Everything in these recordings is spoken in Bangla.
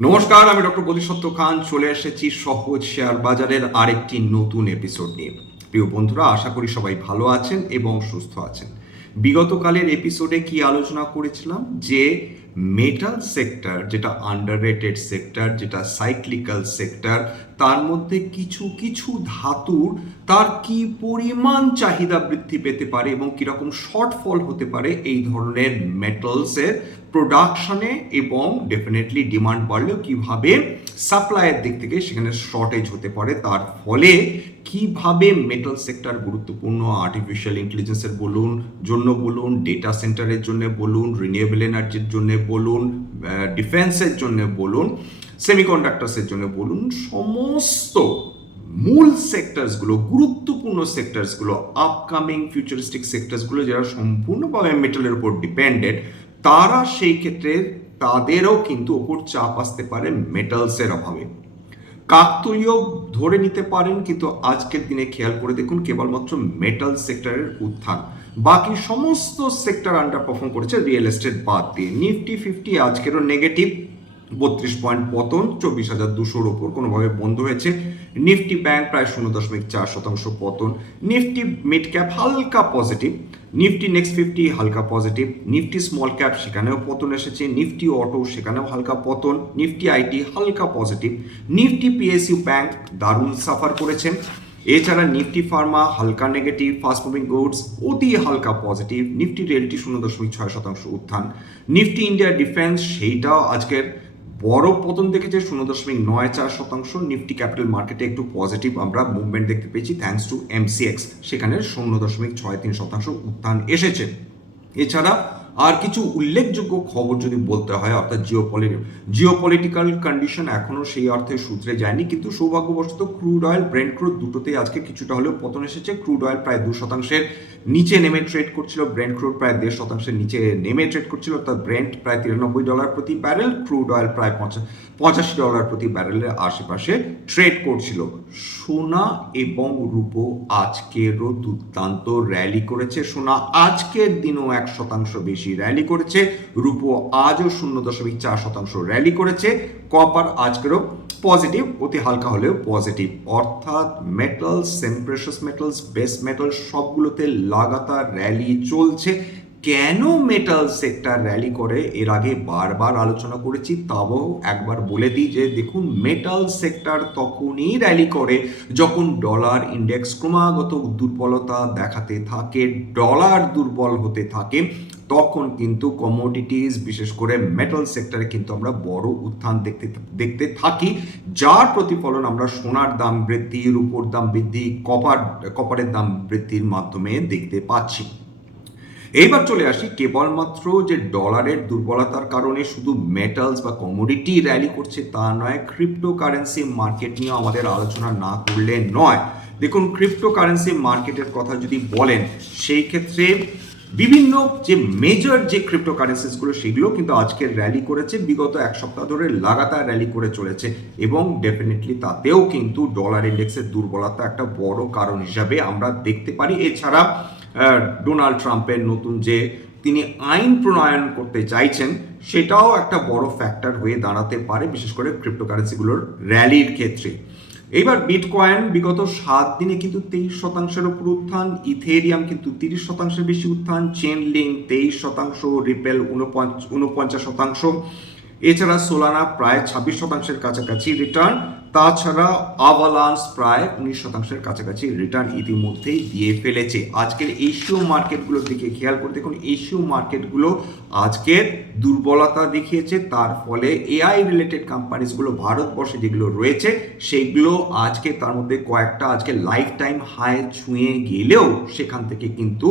নমস্কার, আমি ডক্টর বোধিসত্ত্ব খান চলে এসেছি সহজ শেয়ার বাজারের আরেকটি নতুন এপিসোড নিয়ে। প্রিয় বন্ধুরা, আশা করি সবাই ভালো আছেন এবং সুস্থ আছেন। বিগত কালের এপিসোডে কি আলোচনা করেছিলাম যে মেটাল সেক্টর, যেটা আন্ডাররেটেড সেক্টর, যেটা সাইক্লিক্যাল সেক্টর, তার মধ্যে কিছু কিছু ধাতুর তার কি পরিমাণ চাহিদা বৃদ্ধি পেতে পারে এবং কিরকম শর্টফল হতে পারে এই ধরনের মেটালসের প্রোডাকশনে, এবং ডেফিনেটলি ডিমান্ড বাড়লেও কিভাবে সাপ্লাইয়ের দিক থেকে সেখানে শর্টেজ হতে পারে, তার ফলে কিভাবে মেটাল সেক্টর গুরুত্বপূর্ণ আর্টিফিশিয়াল ইন্টেলিজেন্সের জন্য বলুন, ডেটা সেন্টারের জন্য বলুন, রিনিউয়েবল এনার্জির জন্য বলুন, ডিফেন্সের জন্য বলুন, সেমিকন্ডাক্টরসের জন্য বলুন, সমস্ত মূল সেক্টরসগুলো, গুরুত্বপূর্ণ সেক্টরসগুলো, আপকামিং ফিউচারিস্টিক সেক্টরসগুলো যারা সম্পূর্ণভাবে মেটালের উপর ডিপেন্ডেন্ট, তারা সেই ক্ষেত্রে তাদেরও কিন্তু ওপর চাপ আসতে পারে মেটালসের অভাবে। কাকতালীয় ধরে নিতে পারেন, কিন্তু আজকের দিনে খেয়াল করে দেখুন কেবলমাত্র মেটাল সেক্টরের উত্থান, বাকি সমস্ত সেক্টর আন্ডার পারফর্ম করেছে রিয়েল এস্টেট বাদ দিয়ে। নিফটি 50 আজকেরও নেগেটিভ, 32 পয়েন্ট পতন, 24,200-র ওপর কোনোভাবে বন্ধ হয়েছে। নিফটি ব্যাংক প্রায় 0.4% পতন। নিফটি মিড ক্যাপ হালকা পজিটিভ, নিফটি নেক্সট 50 হালকা পজিটিভ, নিফটি স্মল ক্যাপ সেখানেও পতন এসেছে, নিফটি অটো সেখানেও হালকা পতন, নিফটি আইটি হালকা পজিটিভ, নিফটি পিএসইউ ব্যাংক দারুণ সাফার করেছেন। এছাড়া নিফটি ফার্মা হালকা নেগেটিভ, ফাস্ট মুভিং গুডস অতি হালকা পজিটিভ, নিফটি রিয়েলটি 0.6% উত্থান, নিফটি ইন্ডিয়া ডিফেন্স সেইটাও আজকের বড় পতন দেখেছে 0.94%। নিফটি ক্যাপিটাল মার্কেটে একটু পজিটিভ আমরা মুভমেন্ট দেখতে পেয়েছি থ্যাঙ্কস টু এমসিএক্স, সেখানে 0.63% উত্থান এসেছে। এছাড়া আর কিছু উল্লেখযোগ্য খবর যদি বলতে হয়, অর্থাৎ জিওপলিটিক্যাল কন্ডিশন এখনো সেই অর্থে সূত্রে যায়নি, কিন্তু সৌভাগ্যবশত ক্রুড অয়েল, ব্রেন্ট ক্রুড দুটোতেই আজকে কিছুটা হলেও পতন এসেছে। ক্রুড অয়েল প্রায় 2%-এর নিচে নেমে ট্রেড করছিল, ব্রেন্ট ক্রুড প্রায় 1.5%-এর নিচে নেমে ট্রেড করছিল, অর্থাৎ ব্রেন্ট প্রায় $93 প্রতি ব্যারেল, ক্রুড অয়েল প্রায় $85 প্রতি ব্যারেলের আশেপাশে ট্রেড করছিল। সোনা এবং রূপো আজকেরও দুর্দান্ত র্যালি করেছে। সোনা আজকের দিনও 1% বেশি র্যালি করেছে, রূপো আজও 0.4% র্যালি করেছে, কপার আজকেরও পজিটিভ, অতি হালকা হলেও পজিটিভ। অর্থাৎ metals, semi precious metals, base metal সবগুলোতে লাগাতার র্যালি চলছে। কেন মেটাল সেক্টর র্যালি করে এর আগে বারবার আলোচনা করেছি, তাও একবার বলে দিই যে দেখুন, মেটাল সেক্টর তখনই র্যালি করে যখন ডলার ইন্ডেক্স ক্রমাগত দুর্বলতা দেখাতে থাকে, ডলার দুর্বল হতে থাকে, তখন কিন্তু কমোডিটিস, বিশেষ করে মেটাল সেক্টরে কিন্তু আমরা বড় উত্থান দেখতে থাকি, যার প্রতিফলন আমরা সোনার দাম বৃদ্ধি, রূপোর দাম বৃদ্ধি, কপারের দাম বৃদ্ধির মাধ্যমে দেখতে পাচ্ছি। এইবার চলে আসি, কেবলমাত্র যে ডলারের দুর্বলতার কারণে শুধু মেটালস বা কমোডিটি র্যালি করছে তা নয়, ক্রিপ্টো কারেন্সি মার্কেট নিয়ে আমাদের আলোচনা না করলে নয়। দেখুন, ক্রিপ্টো কারেন্সি মার্কেটের কথা যদি বলেন, সেই ক্ষেত্রে বিভিন্ন যে মেজর যে ক্রিপ্টো কারেন্সিসগুলো সেগুলো কিন্তু আজকের র্যালি করেছে, বিগত এক সপ্তাহ ধরে লাগাতার র্যালি করে চলেছে, এবং ডেফিনেটলি তাতেও কিন্তু ডলার ইন্ডেক্সের দুর্বলতা একটা বড় কারণ হিসাবে আমরা দেখতে পারি। এছাড়া ডোনাল্ড ট্রাম্পের নতুন যে তিনি আইন প্রণয়ন করতে চাইছেন, সেটাও একটা বড় ফ্যাক্টর হয়ে দাঁড়াতে পারে, বিশেষ করে ক্রিপ্টোকারেন্সিগুলোর র্যালির ক্ষেত্রে। এইবার বিটকয়েন বিগত 7 দিনে কিন্তু 23%-এর উপর উত্থান, ইথেরিয়াম কিন্তু 30%-এর বেশি উত্থান, চেন লিঙ্ক 23%, রিপেল 49%, এছাড়া সোলানা প্রায় 26%-এর কাছাকাছি রিটার্ন, তাছাড়া আভালান্স প্রায় 19%-এর কাছাকাছি রিটার্ন ইতিমধ্যেই দিয়ে ফেলেছে। আজকের এশীয় মার্কেটগুলোর দিকে খেয়াল করে দেখুন, এশীয় মার্কেটগুলো আজকের দুর্বলতা দেখিয়েছে, তার ফলে এআই রিলেটেড কোম্পানিজগুলো ভারতবর্ষে যেগুলো রয়েছে সেইগুলো আজকে, তার মধ্যে কয়েকটা আজকে লাইফ টাইম হাই ছুঁয়ে গেলেও সেখান থেকে কিন্তু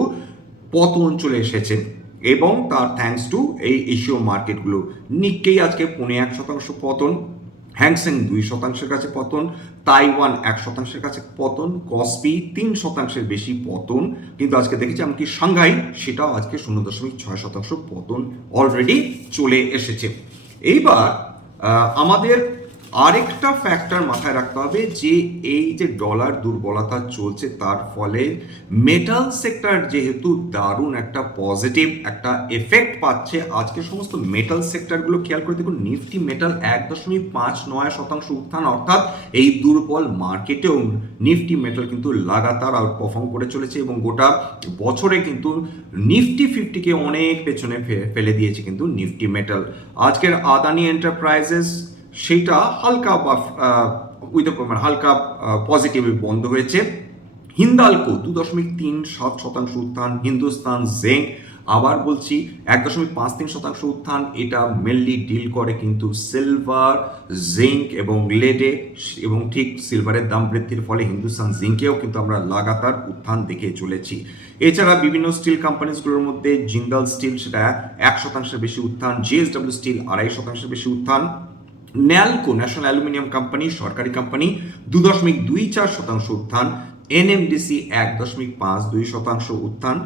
পতন চলে এসেছে, এবং তার থ্যাঙ্কস টু এই এশীয় মার্কেটগুলো। নিক্কেই আজকে 0.1% পতন, হ্যাংসেং 2%-এর কাছে পতন, তাইওয়ান 1%-এর কাছে পতন, কসপি 3%-এর বেশি পতন, কিন্তু আজকে দেখেছি এমনকি সাংঘাই সেটাও আজকে 0.6% পতন অলরেডি চলে এসেছে। এইবার আমাদের আরেকটা ফ্যাক্টর মাথায় রাখতে হবে যে এই যে ডলার দুর্বলতা চলছে তার ফলে মেটাল সেক্টর যেহেতু দারুণ একটা পজিটিভ একটা এফেক্ট পাচ্ছে, আজকে সমস্ত মেটাল সেক্টরগুলো খেয়াল করে দেখুন, নিফটি মেটাল 1.59% উত্থান, অর্থাৎ এই দুর্বল মার্কেটেও নিফটি মেটাল কিন্তু লাগাতার আউট পারফর্ম করে চলেছে এবং গোটা বছরে কিন্তু নিফটি 50কে অনেক পেছনে ফেলে দিয়েছে কিন্তু নিফটি মেটাল। আজকের আদানি এন্টারপ্রাইজেস সেটা হালকা বা হালকা পজিটিভে বন্ধ হয়েছে। হিন্দালকো 2.37% উত্থান। হিন্দুস্তান জিঙ্ক আবার বলছি 1.53% উত্থান। এটা মেনলি ডিল করে কিন্তু সিলভার, জিঙ্ক এবং লেডে, এবং ঠিক সিলভারের দাম বৃদ্ধির ফলে হিন্দুস্তান জিঙ্কেও কিন্তু আমরা লাগাতার উত্থান দেখে চলেছি। এছাড়া বিভিন্ন স্টিল কোম্পানিজগুলোর মধ্যে জিন্দাল স্টিল সেটা 1% বেশি উত্থান, জিএসডব্লিউ স্টিল 2.5% বেশি উত্থান। ন্যালকো ন্যাশনাল অ্যালুমিনিয়াম কোম্পানি সরকারি কোম্পানি 2.24% উত্থান। এনএমডিসি 1.52% উত্থান।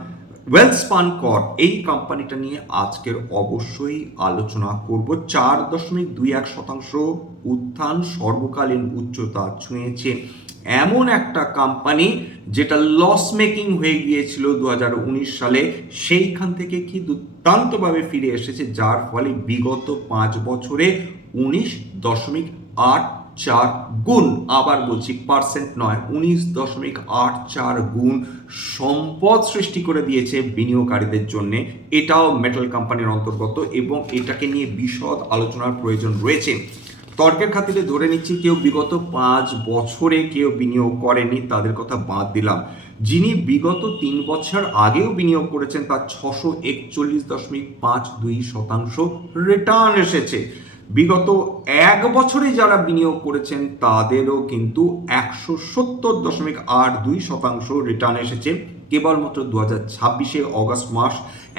ওয়েলস্পান কর্প এই কোম্পানিটা নিয়ে আজকের অবশ্যই আলোচনা করব। 4.21% উত্থান, সর্বকালীন উচ্চতা ছুঁয়েছে। এমন একটা কোম্পানি যেটা লস মেকিং হয়ে গিয়েছিল 2019 সালে, সেইখান থেকে কি দুর্দান্তভাবে ফিরে এসেছে, যার ফলে বিগত 5 বছরে 19.84 গুণ, আবার বলছি পার্সেন্ট নয়, 19.84 গুণ সম্পদ সৃষ্টি করে দিয়েছে বিনিয়োগকারীদের জন্য। এটাও মেটাল কোম্পানির অন্তর্গত এবং এটাকে নিয়ে বিশদ আলোচনার প্রয়োজন রয়েছে। তর্কের খাতিরে ধরে নিচ্ছি কেউ বিগত 5 বছরে কেউ বিনিয়োগ করেনি, তাদের কথা বাদ দিলাম। যিনি বিগত 3 বছর আগেও বিনিয়োগ করেছেন তার 641.52% রিটার্ন এসেছে। বিগত 1 বছরে যারা বিনিয়োগ করেছেন তাদেরও কিন্তু 170.82% রিটার্ন এসেছে। কেবলমাত্র 2026 অগস্ট মাস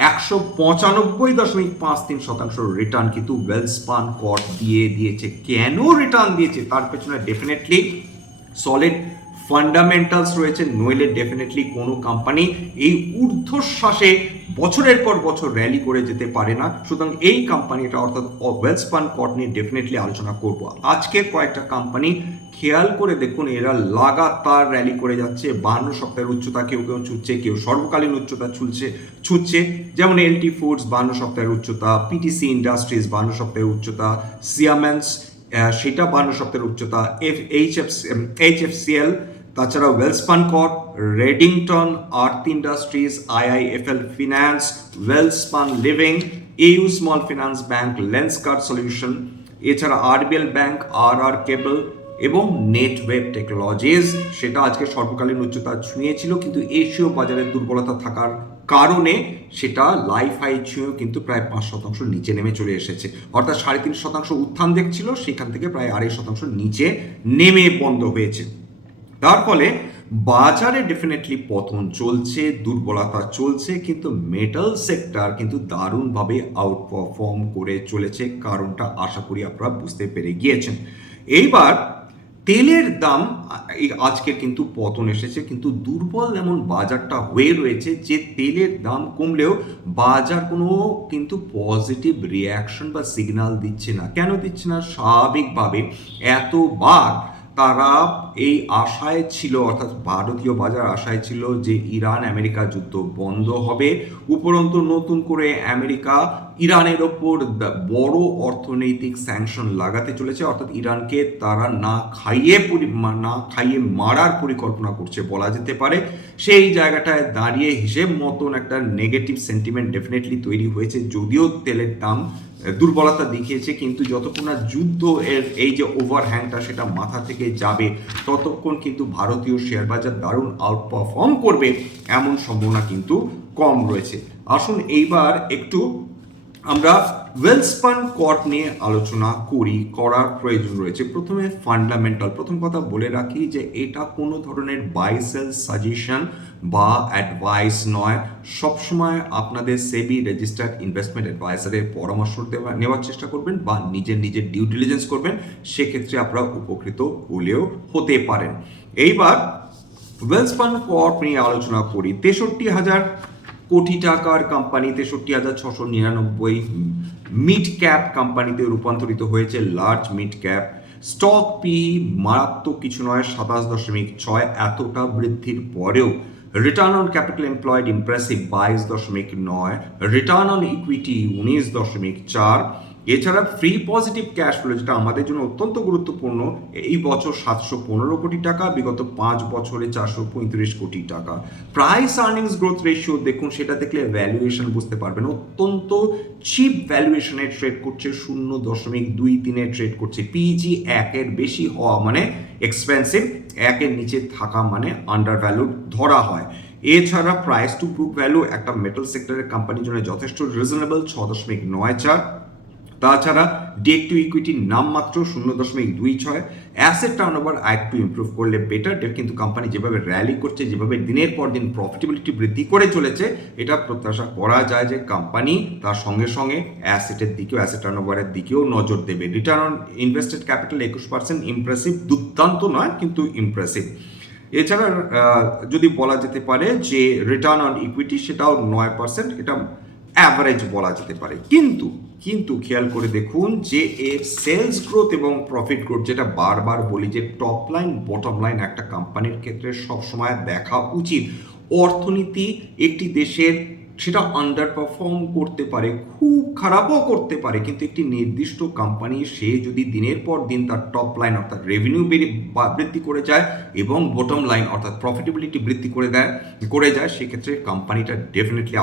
195.53% রিটার্ন কিন্তু ওয়েলস্পান কর্প দিয়ে দিয়েছে। কেন রিটার্ন দিয়েছে তার পেছনে ডেফিনেটলি সলিড ফান্ডামেন্টালস রয়েছে, নইলে ডেফিনেটলি কোনো কোম্পানি এই ঊর্ধ্বশ্বাসে বছরের পর বছর র্যালি করে যেতে পারে না। সুতরাং এই কোম্পানিটা অর্থাৎ ওয়েলস্পান কর্প নিয়ে ডেফিনেটলি আলোচনা করব। আজকের কয়েকটা কোম্পানি খেয়াল করে দেখুন, এরা লাগাতার র্যালি করে যাচ্ছে। 52 সপ্তাহের উচ্চতা কেউ কেউ ছুটছে, কেউ সর্বকালীন উচ্চতা ছুটছে। যেমন এলটি ফুডস 52 সপ্তাহের উচ্চতা, পিটিসি ইন্ডাস্ট্রিজ 52 সপ্তাহের উচ্চতা, সিয়ামেন্স সেটা 52 সপ্তাহের উচ্চতা, এইচএফসিএল, তাছাড়া ওয়েলস্পান কর্প, রেডিংটন আর্থ industries, IIFL finance, Welspun living, AU small finance bank, Lenskart solution, এছাড়া আরবিএল ব্যাংক, আর কেবল এবং নেটওয়েব টেকনোলজিস সেটা আজকে সর্বকালীন উচ্চতা ছুঁয়েছিল, কিন্তু এশীয় বাজারের দুর্বলতা থাকার কারণে সেটা লাইফ হাই ছুঁয়েও কিন্তু প্রায় 5% নিচে নেমে চলে এসেছে। অর্থাৎ 3.5% উত্থান দেখছিল, সেখান থেকে প্রায় 2.5% নিচে নেমে বন্ধ হয়েছে। তার ফলে বাজারে ডেফিনেটলি পতন চলছে, দুর্বলতা চলছে, কিন্তু মেটাল সেক্টর কিন্তু দারুণভাবে আউট পারফর্ম করে চলেছে। কারণটা আশা করি আপনারা বুঝতে পেরে গিয়েছেন। এইবার তেলের দাম আজকে কিন্তু পতন এসেছে, কিন্তু দুর্বল এমন বাজারটা হয়ে রয়েছে যে তেলের দাম কমলেও বাজার কোনো কিন্তু পজিটিভ রিয়াকশন বা সিগন্যাল দিচ্ছে না। কেন দিচ্ছে না? স্বাভাবিকভাবে এতবার তারা এই আশায় ছিল, অর্থাৎ ভারতীয় বাজার আশায় ছিল যে ইরান আমেরিকা যুদ্ধ বন্ধ হবে। উপরন্তু নতুন করে আমেরিকা ইরানের ওপর বড় অর্থনৈতিক স্যাংশন লাগাতে চলেছে, অর্থাৎ ইরানকে তারা না খাইয়ে মারার পরিকল্পনা করছে বলা যেতে পারে। সেই জায়গাটায় দাঁড়িয়ে হিসেব মতন একটা নেগেটিভ সেন্টিমেন্ট ডেফিনেটলি তৈরি হয়েছে। যদিও তেলের দাম দুর্বলতা দেখিয়েছে, কিন্তু যতক্ষণ না যুদ্ধ এর এই যে ওভারহ্যাংটা সেটা মাথা থেকে যাবে ততক্ষণ কিন্তু ভারতীয় শেয়ার বাজার দারুণ আউট পারফর্ম করবে এমন সম্ভাবনা কিন্তু কম রয়েছে। আসুন এইবার একটু আমরা ওয়েলস্পান কর্প নিয়ে আলোচনা করার প্রয়োজন রয়েছে। প্রথমে ফান্ডামেন্টাল, প্রথম কথা বলে রাখি যে এটা কোনো ধরনের বাই সেল সাজেশন বা অ্যাডভাইস নয়। সবসময় আপনাদের সেবি রেজিস্টার্ড ইনভেস্টমেন্ট অ্যাডভাইসারের পরামর্শ নেওয়ার চেষ্টা করবেন বা নিজের ডিউ ডিলিজেন্স করবেন, সেক্ষেত্রে আপনারা উপকৃত হলেও হতে পারেন। এইবার ওয়েলস্পান কর্প নিয়ে আলোচনা করি। 63,000 কোটি টাকার কোম্পানি 63,699 মিড ক্যাপ কোম্পানিতে রূপান্তরিত হয়েছে large mid cap. Stock P মারাত্মক কিছু নয়, 27.6, এতটা বৃদ্ধির পরেও return on capital employed impressive 22.9, return on equity 19.4। এছাড়া ফ্রি পজিটিভ ক্যাশ ফ্লো, যেটা আমাদের জন্য অত্যন্ত গুরুত্বপূর্ণ, এই বছর 715 কোটি টাকা, বিগত 5 বছরে 435 কোটি টাকা। প্রাইস আর্নিংস গ্রোথ রেশিও দেখুন, সেটা দেখলে ভ্যালুয়েশন বুঝতে পারবেন, অত্যন্ত চিপ ভ্যালুয়েশনে ট্রেড করছে, 0.23 ট্রেড করছে। পিজি 1-এর বেশি হওয়া মানে এক্সপেন্সিভ, 1-এর নিচে থাকা মানে আন্ডার ভ্যালুড ধরা হয়। এছাড়া প্রাইস টু বুক ভ্যালু একটা মেটাল সেক্টরের কোম্পানির জন্য যথেষ্ট রিজনেবল, 6.94। তাছাড়া ডেট টু ইকুইটি নামমাত্র 0.26। অ্যাসেট টার্নওভার আরেকটু ইমপ্রুভ করলে বেটার, কিন্তু কোম্পানি যেভাবে র্যালি করছে, যেভাবে দিনের পর দিন প্রফিটেবিলিটি বৃদ্ধি করে চলেছে, এটা প্রত্যাশা করা যায় যে কোম্পানি তার সঙ্গে সঙ্গে অ্যাসেটের দিকেও, অ্যাসেট টার্নওভারের দিকেও নজর দেবে। Return on invested capital 21%, impressive, দুর্দান্ত নয় কিন্তু ইমপ্রেসিভ। এছাড়া যদি বলা যেতে পারে যে রিটার্ন অন ইকুইটি সেটাও 9%, এটা অ্যাভারেজ বলা যেতে পারে। কিন্তু খেয়াল করে দেখুন যে এর সেলস গ্রোথ এবং প্রফিট গ্রোথ, যেটা বারবার বলি যে টপ লাইন বটম লাইন একটা কোম্পানির ক্ষেত্রে সবসময় দেখা উচিত। অর্থনীতি একটি দেশের সেটা আন্ডার পারফর্ম করতে পারে, খুব খারাপও করতে পারে, কিন্তু একটি নির্দিষ্ট কোম্পানি সে যদি দিনের পর দিন তার টপ লাইন অর্থাৎ রেভিনিউ বৃদ্ধি করে যায় এবং বটম লাইন অর্থাৎ প্রফিটেবিলিটি বৃদ্ধি করে যায়, সেক্ষেত্রে কোম্পানিটা ডেফিনেটলি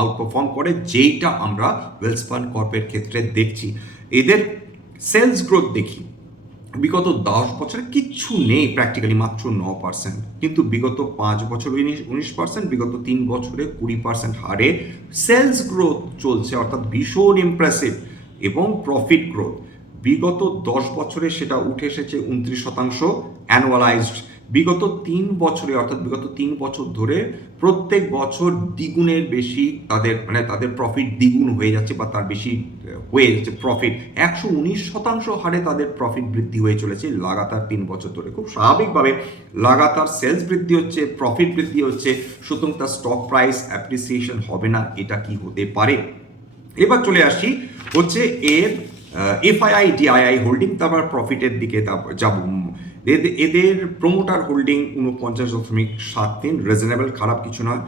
আউটপারফর্ম করে, যেইটা আমরা ওয়েলস্পান কর্পের ক্ষেত্রে দেখছি। এদের সেলস গ্রোথ দেখি, বিগত 10 বছরে কিচ্ছু নেই, প্র্যাকটিক্যালি মাত্র 9%, কিন্তু বিগত 5 বছর 19%, বিগত 3 বছরে 20% হারে সেলস গ্রোথ চলছে, অর্থাৎ ভীষণ ইমপ্রেসিভ। এবং প্রফিট গ্রোথ বিগত 10 বছরে সেটা উঠে এসেছে 29% অ্যানুয়ালাইজড। বিগত 3 বছরে অর্থাৎ বিগত 3 বছর ধরে প্রত্যেক বছর দ্বিগুণের বেশি তাদের প্রফিট দ্বিগুণ হয়ে যাচ্ছে, বা তার বেশি হয়ে যাচ্ছে প্রফিট। 119% হারে তাদের প্রফিট বৃদ্ধি হয়ে চলেছে লাগাতার 3 বছর ধরে। খুব স্বাভাবিকভাবে লাগাতার সেলস বৃদ্ধি হচ্ছে, প্রফিট বৃদ্ধি হচ্ছে, সুতরাং তার স্টক প্রাইস অ্যাপ্রিসিয়েশন হবে না, এটা কি হতে পারে? এবার চলে আসি হচ্ছে এর এফআইআই ডিআইআই হোল্ডিং, তারপর প্রফিটের দিকে যাব। এদের প্রমোটার হোল্ডিং 49.73, রিজনেবল, খারাপ কিছু নয়।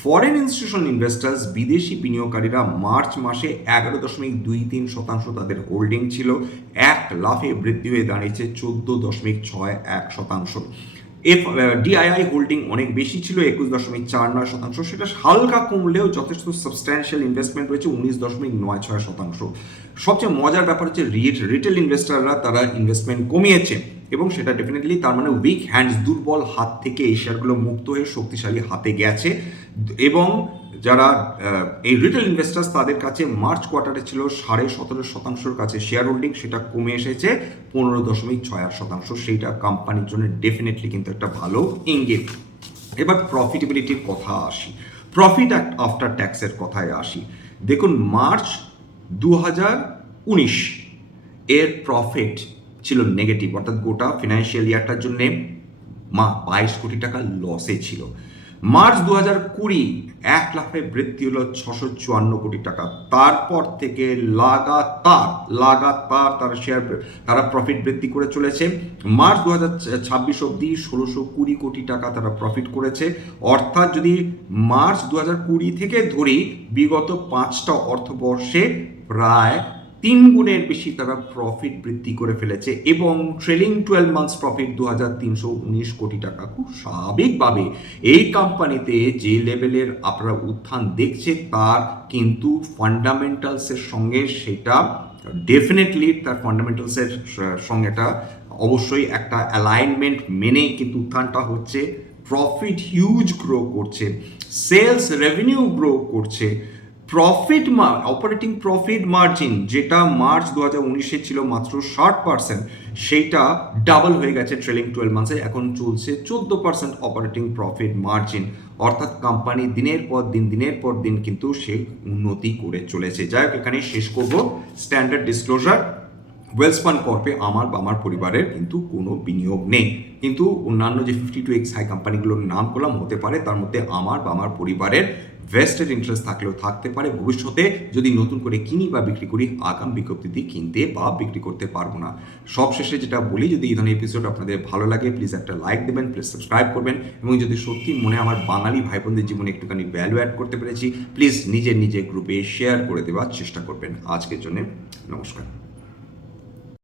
ফরেন ইনস্টিটিউশনাল ইনভেস্টার্স, বিদেশি বিনিয়োগকারীরা মার্চ মাসে 11.23% তাদের হোল্ডিং ছিল, এক লাফে বৃদ্ধি হয়ে দাঁড়িয়েছে 14.61%। ডিআইআই হোল্ডিং অনেক বেশি ছিল, 21.49%, সেটা হালকা কমলেও যথেষ্ট সাবস্ট্যান্সিয়াল ইনভেস্টমেন্ট রয়েছে, 19.96%। সবচেয়ে মজার ব্যাপার হচ্ছে রিটেল ইনভেস্টাররা তারা ইনভেস্টমেন্ট কমিয়েছে, এবং সেটা ডেফিনেটলি তার মানে উইক হ্যান্ডস, দুর্বল হাত থেকে এই শেয়ারগুলো মুক্ত হয়ে শক্তিশালী হাতে গেছে। এবং যারা এই রিটেল ইনভেস্টার্স, তাদের কাছে মার্চ কোয়ার্টারে ছিল 17.5% কাছে শেয়ার হোল্ডিং, সেটা কমে এসেছে 15.68%। সেইটা কোম্পানির জন্য ডেফিনেটলি কিন্তু একটা ভালো ইঙ্গিত। এবার প্রফিটেবিলিটির কথা আসি, প্রফিট আফটার ট্যাক্সের কথায় আসি। দেখুন মার্চ 2019 এর প্রফিট ছিল নেগেটিভ, অর্থাৎ গোটা ফিনান্সিয়াল ইয়ারটার জন্য 22 কোটি টাকা লসে ছিল। মার্চ 2020 এক লাফে বৃদ্ধি হলো 654 কোটি টাকা। তারপর থেকে লাগাতার তারা প্রফিট বৃদ্ধি করে চলেছে। মার্চ 2026 অবধি 1620 কোটি টাকা তারা প্রফিট করেছে। অর্থাৎ যদি মার্চ 2020 থেকে ধরি, বিগত 5টা অর্থবর্ষে প্রায় 3 গুণের বেশি তারা প্রফিট বৃদ্ধি করে ফেলেছে, এবং ট্রেলিং 12 মান্থস প্রফিট 2319 কোটি টাকা। খুব স্বাভাবিকভাবে এই কোম্পানিতে যে লেভেলের আপনারা উত্থান দেখছে, তার কিন্তু ফান্ডামেন্টালসের সঙ্গে সেটা ডেফিনেটলি তার ফান্ডামেন্টালসের সঙ্গে এটা অবশ্যই একটা অ্যালাইনমেন্ট মেনে কিন্তু উত্থানটা হচ্ছে। প্রফিট হিউজ গ্রো করছে, সেলস রেভিনিউ গ্রো করছে, অপারেটিং প্রফিট মার্জিন যেটা মার্চ 2019-এ ছিল মাত্র 60%, সেইটা ডাবল হয়ে গেছে ট্রেলিং 12 মান্থসে, এখন চলছে 14% অপারেটিং প্রফিট মার্জিন। অর্থাৎ কোম্পানি দিনের পর দিন কিন্তু সে উন্নতি করে চলেছে। যাই হোক, এখানে শেষ করব। স্ট্যান্ডার্ড ডিসক্লোজার, ওয়েলস্পান কর্পে আমার বা আমার পরিবারের কিন্তু কোনো বিনিয়োগ নেই, কিন্তু অন্যান্য যে 52x হাই কোম্পানিগুলোর নাম করলাম, হতে পারে তার মধ্যে আমার বা আমার পরিবারের ভেস্টেড ইন্টারেস্ট থাকলেও থাকতে পারে। ভবিষ্যতে যদি নতুন করে কিনি বা বিক্রি করি, আগাম বিজ্ঞপ্তিতে কিনতে বা বিক্রি করতে পারবো না। সবশেষে যেটা বলি, যদি এই ধরনের এপিসোড আপনাদের ভালো লাগে প্লিজ একটা লাইক দেবেন, প্লিজ সাবস্ক্রাইব করবেন, এবং যদি সত্যি মনে আমার বাঙালি ভাই বোনদের জীবনে একটুখানি ভ্যালু অ্যাড করতে পেরেছি, প্লিজ নিজের গ্রুপে শেয়ার করে দেওয়ার চেষ্টা করবেন। আজকের জন্য নমস্কার।